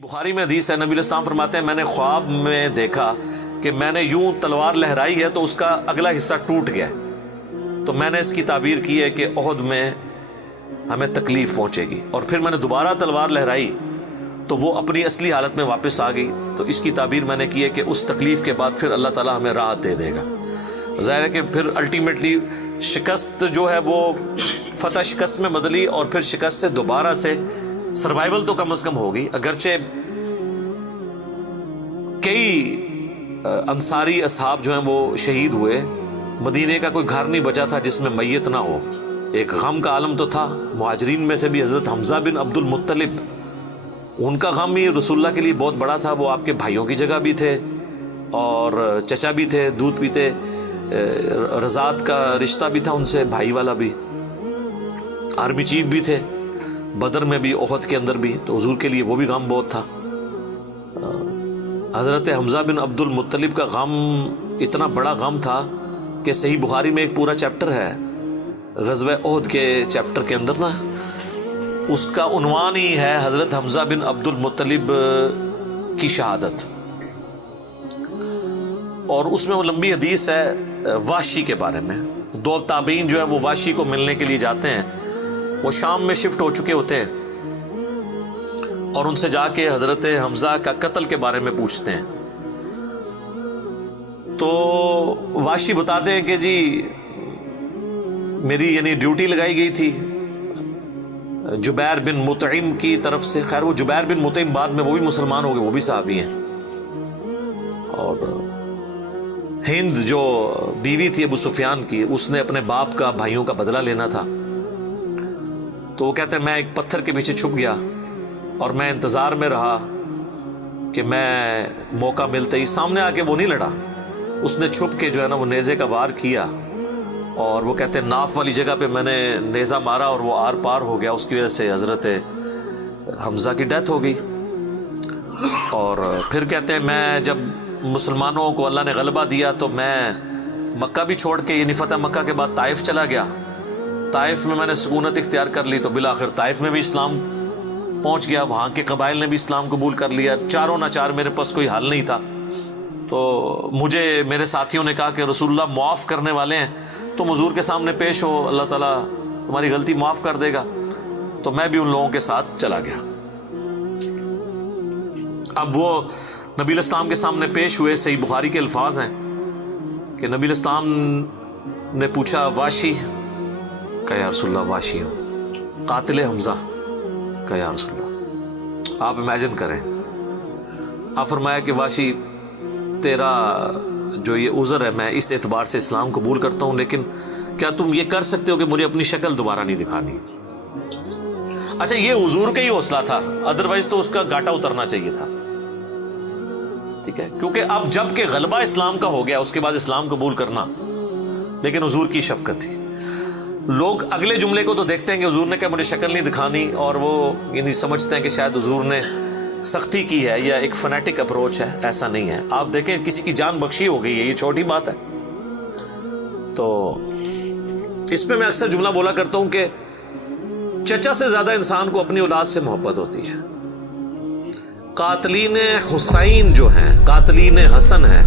بخاری میں حدیث ہے، نبی علیہ السلام فرماتے ہیں میں نے خواب میں دیکھا کہ میں نے یوں تلوار لہرائی ہے تو اس کا اگلا حصہ ٹوٹ گیا، تو میں نے اس کی تعبیر کی ہے کہ احد میں ہمیں تکلیف پہنچے گی، اور پھر میں نے دوبارہ تلوار لہرائی تو وہ اپنی اصلی حالت میں واپس آ گئی، تو اس کی تعبیر میں نے کی ہے کہ اس تکلیف کے بعد پھر اللہ تعالیٰ ہمیں راحت دے دے گا۔ ظاہر ہے کہ پھر الٹیمیٹلی شکست جو ہے وہ فتح شکست میں بدلی، اور پھر شکست سے دوبارہ سے سروائیول تو کم از کم ہوگی، اگرچہ کئی انصاری اصحاب جو ہیں وہ شہید ہوئے، مدینے کا کوئی گھر نہیں بچا تھا جس میں میت نہ ہو، ایک غم کا عالم تو تھا۔ مہاجرین میں سے بھی حضرت حمزہ بن عبد المطلب، ان کا غم ہی رسول اللہ کے لیے بہت بڑا تھا، وہ آپ کے بھائیوں کی جگہ بھی تھے اور چچا بھی تھے، دودھ پیتے، رضاعت کا رشتہ بھی تھا ان سے، بھائی والا بھی، آرمی چیف بھی تھے، بدر میں بھی، احد کے اندر بھی، تو حضور کے لیے وہ بھی غم بہت تھا۔ حضرت حمزہ بن عبد المطلب کا غم اتنا بڑا غم تھا کہ صحیح بخاری میں ایک پورا چیپٹر ہے غزوہ احد کے چیپٹر کے اندر نا، اس کا عنوان ہی ہے حضرت حمزہ بن عبد المطلب کی شہادت، اور اس میں وہ لمبی حدیث ہے وحشی کے بارے میں۔ دو تابعین جو ہے وہ وحشی کو ملنے کے لیے جاتے ہیں، وہ شام میں شفٹ ہو چکے ہوتے ہیں، اور ان سے جا کے حضرت حمزہ کا قتل کے بارے میں پوچھتے ہیں، تو وحشی بتاتے ہیں کہ جی میری یعنی ڈیوٹی لگائی گئی تھی جبیر بن مطعم کی طرف سے۔ خیر وہ جبیر بن مطعم بعد میں وہ بھی مسلمان ہو گئے، وہ بھی صحابی ہیں، اور ہند جو بیوی تھی ابو سفیان کی، اس نے اپنے باپ کا بھائیوں کا بدلہ لینا تھا، تو وہ کہتے ہیں میں ایک پتھر کے پیچھے چھپ گیا اور میں انتظار میں رہا کہ میں موقع ملتے ہی سامنے آ کے وہ نہیں لڑا، اس نے چھپ کے جو ہے نا وہ نیزے کا وار کیا، اور وہ کہتے ہیں ناف والی جگہ پہ میں نے نیزہ مارا اور وہ آر پار ہو گیا، اس کی وجہ سے حضرت حمزہ کی ڈیتھ ہو گئی۔ اور پھر کہتے ہیں میں جب مسلمانوں کو اللہ نے غلبہ دیا تو میں مکہ بھی چھوڑ کے، یعنی فتح مکہ کے بعد طائف چلا گیا، طائف میں نے سکونت اختیار کر لی، تو بالآخر طائف میں بھی اسلام پہنچ گیا، وہاں کے قبائل نے بھی اسلام قبول کر لیا، چاروں ناچار میرے پاس کوئی حل نہیں تھا، تو مجھے میرے ساتھیوں نے کہا کہ رسول اللہ معاف کرنے والے ہیں، تم حضور کے سامنے پیش ہو، اللہ تعالیٰ تمہاری غلطی معاف کر دے گا، تو میں بھی ان لوگوں کے ساتھ چلا گیا۔ اب وہ نبی علیہ السلام کے سامنے پیش ہوئے، صحیح بخاری کے الفاظ ہیں کہ نبی علیہ السلام نے پوچھا واشی کا یا رسول اللہ، واشی ہوں، قاتل حمزہ کا یا رسول اللہ۔ آپ امیجن کریں، آپ فرمایا کہ واشی تیرا جو یہ عذر ہے میں اس اعتبار سے اسلام قبول کرتا ہوں، لیکن کیا تم یہ کر سکتے ہو کہ مجھے اپنی شکل دوبارہ نہیں دکھانی؟ اچھا یہ حضور کا ہی حوصلہ تھا، ادروائز تو اس کا گاٹا اترنا چاہیے تھا، ٹھیک ہے، کیونکہ اب جب کہ غلبہ اسلام کا ہو گیا اس کے بعد اسلام قبول کرنا، لیکن حضور کی شفقت تھی۔ لوگ اگلے جملے کو تو دیکھتے ہیں کہ حضور نے کہا مجھے شکل نہیں دکھانی، اور وہ یعنی سمجھتے ہیں کہ شاید حضور نے سختی کی ہے یا ایک فنیٹک اپروچ ہے، ایسا نہیں ہے۔ آپ دیکھیں کسی کی جان بخشی ہو گئی ہے، یہ چھوٹی بات ہے۔ تو اس پہ میں اکثر جملہ بولا کرتا ہوں کہ چچا سے زیادہ انسان کو اپنی اولاد سے محبت ہوتی ہے۔ قاتلین حسین جو ہیں، قاتلین حسن ہیں،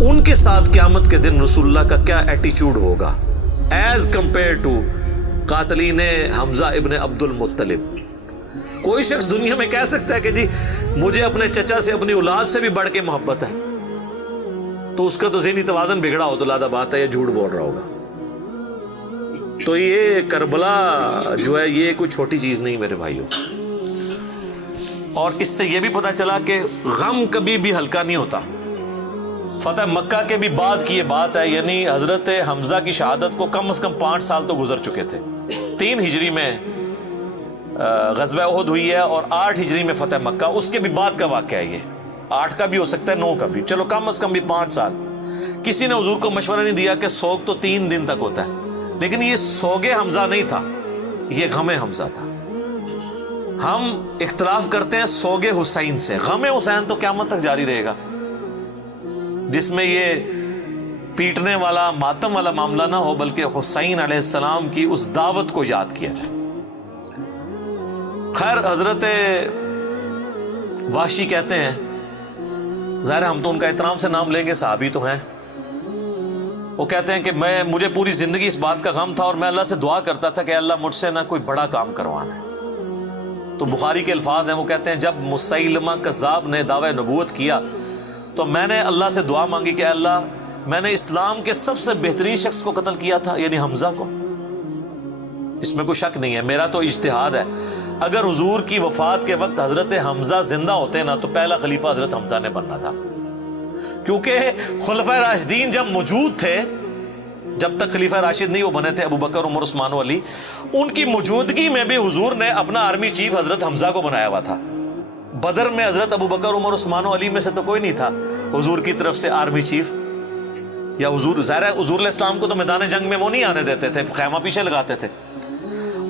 ان کے ساتھ قیامت کے دن رسول اللہ کا کیا ایٹیچیوڈ ہوگا ایز کمپیئر ٹو قاتلین حمزہ ابن عبد المطلب۔ کوئی شخص دنیا میں کہہ سکتا ہے کہ جی مجھے اپنے چچا سے اپنی اولاد سے بھی بڑھ کے محبت ہے، تو اس کا تو ذہنی توازن بگڑا ہو تو لادہ بات ہے، یہ جھوٹ بول رہا ہوگا۔ تو یہ کربلا جو ہے یہ کوئی چھوٹی چیز نہیں میرے بھائیوں، اور اس سے یہ بھی پتہ چلا کہ غم کبھی بھی ہلکا نہیں ہوتا۔ فتح مکہ کے بھی بعد کی یہ بات ہے، یعنی حضرت حمزہ کی شہادت کو کم از کم 5 سال تو گزر چکے تھے۔ 3 ہجری میں غزوہ احد ہوئی ہے اور 8 ہجری میں فتح مکہ، اس کے بھی بعد کا واقعہ ہے، یہ 8 کا بھی ہو سکتا ہے 9 کا بھی، چلو کم از کم بھی 5 سال۔ کسی نے حضور کو مشورہ نہیں دیا کہ سوگ تو 3 دن تک ہوتا ہے، لیکن یہ سوگ حمزہ نہیں تھا، یہ غم حمزہ تھا۔ ہم اختلاف کرتے ہیں سوگ حسین سے، غم حسین تو قیامت تک جاری رہے گا، جس میں یہ پیٹنے والا ماتم والا معاملہ نہ ہو، بلکہ حسین علیہ السلام کی اس دعوت کو یاد کیا جائے۔ خیر حضرت وحشی کہتے ہیں، ظاہر ہم تو ان کا احترام سے نام لیں گے، صحابی تو ہیں، وہ کہتے ہیں کہ مجھے پوری زندگی اس بات کا غم تھا اور میں اللہ سے دعا کرتا تھا کہ اللہ مجھ سے نہ کوئی بڑا کام کروانا ہے۔ تو بخاری کے الفاظ ہیں، وہ کہتے ہیں جب مسیلمہ کذاب نے دعوی نبوت کیا تو میں نے اللہ سے دعا مانگی کہ اللہ میں نے اسلام کے سب سے بہترین شخص کو قتل کیا تھا، یعنی حمزہ کو، اس میں کوئی شک نہیں ہے، میرا تو اجتہاد ہے، اگر حضور کی وفات کے وقت حضرت حمزہ زندہ ہوتے نا تو پہلا خلیفہ حضرت حمزہ نے بننا تھا، کیونکہ خلفائے راشدین جب موجود تھے، جب تک خلیفہ راشد نہیں وہ بنے تھے ابو بکر، عمر، عثمان و علی، ان کی موجودگی میں بھی حضور نے اپنا آرمی چیف حضرت حمزہ کو بنایا ہوا تھا۔ بدر میں حضرت ابو بکر، عمر، عثمان و علی میں سے تو کوئی نہیں تھا حضور کی طرف سے آرمی چیف، یا حضور ظاہر ہے حضور علیہ السلام کو تو میدان جنگ میں وہ نہیں آنے دیتے تھے، خیمہ پیچھے لگاتے تھے۔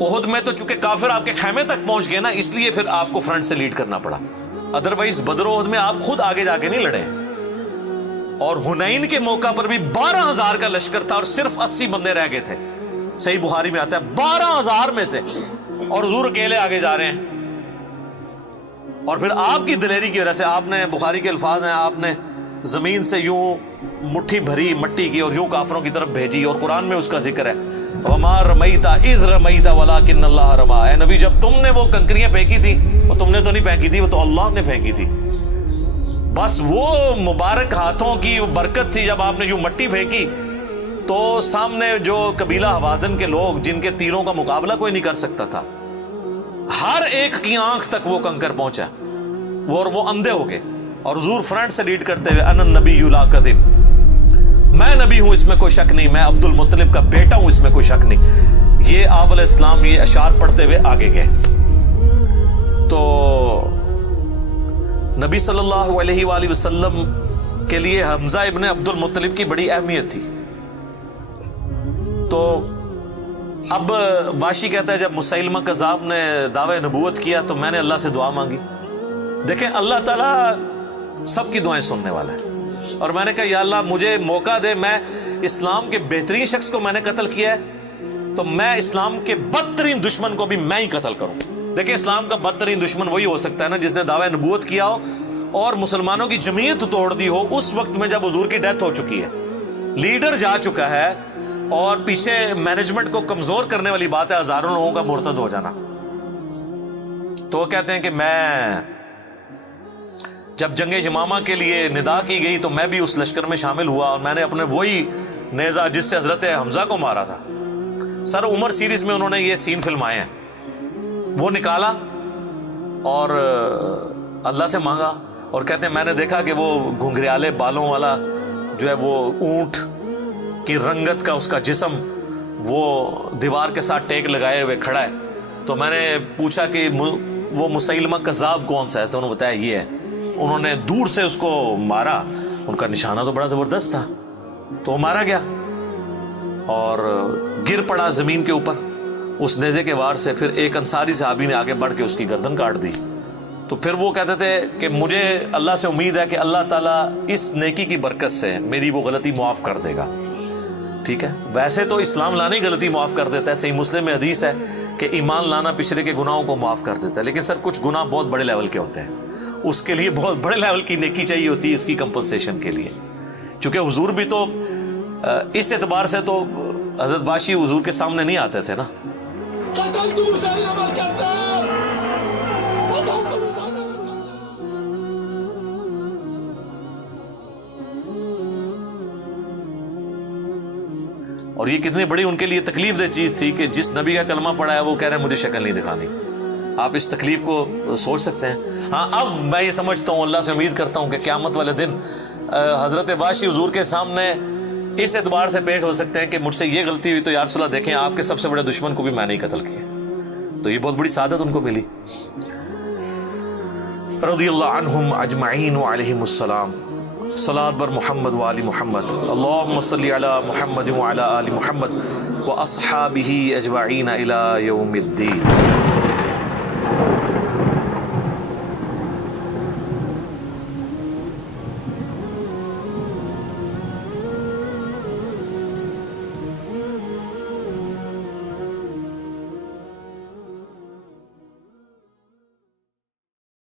احد میں تو چونکہ کافر آپ کے خیمے تک پہنچ گئے نا، اس لیے پھر آپ کو فرنٹ سے لیڈ کرنا پڑا، ادروائز بدر و احد میں آپ خود آگے جا کے نہیں لڑے۔ اور حنین کے موقع پر بھی 12,000 کا لشکر تھا اور صرف 80 بندے رہ گئے تھے، صحیح بخاری میں آتا ہے 12,000 میں سے، اور حضور اکیلے آگے جا رہے ہیں۔ اور پھر آپ کی دلیری کی وجہ سے آپ نے، بخاری کے الفاظ ہیں، آپ نے زمین سے یوں مٹھی بھری مٹی کی اور یوں کافروں کی طرف بھیجی، اور قرآن میں اس کا ذکر ہے وَمَا رَمَيْتَ إِذْ رَمَيْتَ وَلَكِنَّ اللَّهَ رَمَىٰ، اے نبی جب تم نے وہ کنکریاں پھینکی تھی وہ تم نے تو نہیں پھینکی تھی، وہ تو اللہ نے پھینکی تھی، بس وہ مبارک ہاتھوں کی برکت تھی۔ جب آپ نے یوں مٹی پھینکی تو سامنے جو قبیلہ حوازن کے لوگ جن کے تیروں کا مقابلہ کوئی نہیں کر سکتا تھا، ہر ایک کی آنکھ تک وہ کنکر پہنچا، وہ اندھے ہو گئے، اور حضور فرنٹ سے لیڈ کرتے ہوئے انا النبی لا کذب، میں نبی ہوں اس میں کوئی شک نہیں، میں عبد المطلب کا بیٹا ہوں اس میں کوئی شک نہیں، یہ آپ علیہ السلام یہ اشعار پڑھتے ہوئے آگے گئے۔ تو نبی صلی اللہ علیہ وآلہ وسلم کے لیے حمزہ ابن عبد المطلب کی بڑی اہمیت تھی۔ تو اب واشی کہتا ہے جب مسیلمہ کذاب نے دعوی نبوت کیا تو میں نے اللہ سے دعا مانگی۔ دیکھیں اللہ تعالیٰ سب کی دعائیں سننے والا ہے، اور میں نے کہا یا اللہ مجھے موقع دے، میں اسلام کے بہترین شخص کو میں نے قتل کیا ہے تو میں اسلام کے بدترین دشمن کو بھی میں ہی قتل کروں۔ دیکھیں اسلام کا بدترین دشمن وہی ہو سکتا ہے نا جس نے دعوی نبوت کیا ہو اور مسلمانوں کی جمعیت توڑ دی ہو اس وقت میں جب حضور کی ڈیتھ ہو چکی ہے، لیڈر جا چکا ہے، اور پیچھے مینجمنٹ کو کمزور کرنے والی بات ہے ہزاروں لوگوں کا مرتد ہو جانا۔ تو وہ کہتے ہیں کہ میں جب جنگ یمامہ کے لیے ندا کی گئی تو میں بھی اس لشکر میں شامل ہوا، اور میں نے اپنے وہی نیزہ جس سے حضرت حمزہ کو مارا تھا، سر عمر سیریز میں انہوں نے یہ سین فلمائے ہیں، وہ نکالا اور اللہ سے مانگا، اور کہتے ہیں میں نے دیکھا کہ وہ گھنگریالے بالوں والا جو ہے وہ اونٹ کی رنگت کا اس کا جسم وہ دیوار کے ساتھ ٹیک لگائے ہوئے کھڑا ہے۔ تو میں نے پوچھا کہ وہ مسیلمہ کذاب کون سا ہے، تو انہوں نے بتایا یہ ہے۔ انہوں نے دور سے اس کو مارا، ان کا نشانہ تو بڑا زبردست تھا، تو وہ مارا گیا اور گر پڑا زمین کے اوپر اس نیزے کے وار سے۔ پھر ایک انصاری صحابی نے آگے بڑھ کے اس کی گردن کاٹ دی۔ تو پھر وہ کہتے تھے کہ مجھے اللہ سے امید ہے کہ اللہ تعالیٰ اس نیکی کی برکت سے میری وہ غلطی معاف کر دے گا۔ ٹھیک ہے، ویسے تو اسلام لانے کی غلطی معاف کر دیتا ہے، صحیح مسلم میں حدیث ہے کہ ایمان لانا پچھلے کے گناہوں کو معاف کر دیتا ہے، لیکن سر کچھ گناہ بہت بڑے لیول کے ہوتے ہیں، اس کے لیے بہت بڑے لیول کی نیکی چاہیے ہوتی ہے اس کی کمپنسیشن کے لیے، چونکہ حضور بھی تو اس اعتبار سے تو حضرت واشی حضور کے سامنے نہیں آتے تھے نا۔ اور یہ کتنی بڑی ان کے لیے تکلیف دہ چیز تھی کہ جس نبی کا کلمہ پڑھا ہے وہ کہہ رہے ہیں مجھے شکل نہیں دکھانی۔ آپ اس تکلیف کو سوچ سکتے ہیں۔ ہاں اب میں یہ سمجھتا ہوں، اللہ سے امید کرتا ہوں کہ قیامت والے دن حضرت واشی حضور کے سامنے اس اعتبار سے پیش ہو سکتے ہیں کہ مجھ سے یہ غلطی ہوئی تو یا رسول اللہ دیکھیں آپ کے سب سے بڑے دشمن کو بھی میں نہیں قتل کیا، تو یہ بہت بڑی سعادت ان کو ملی۔ رضی اللہ عنہم اجمعین وعلیہم السلام۔ صلاۃ بر محمد وآل محمد، اللہم صلی علی محمد وعلی آل محمد واصحابہ اجمعین الی یوم الدین۔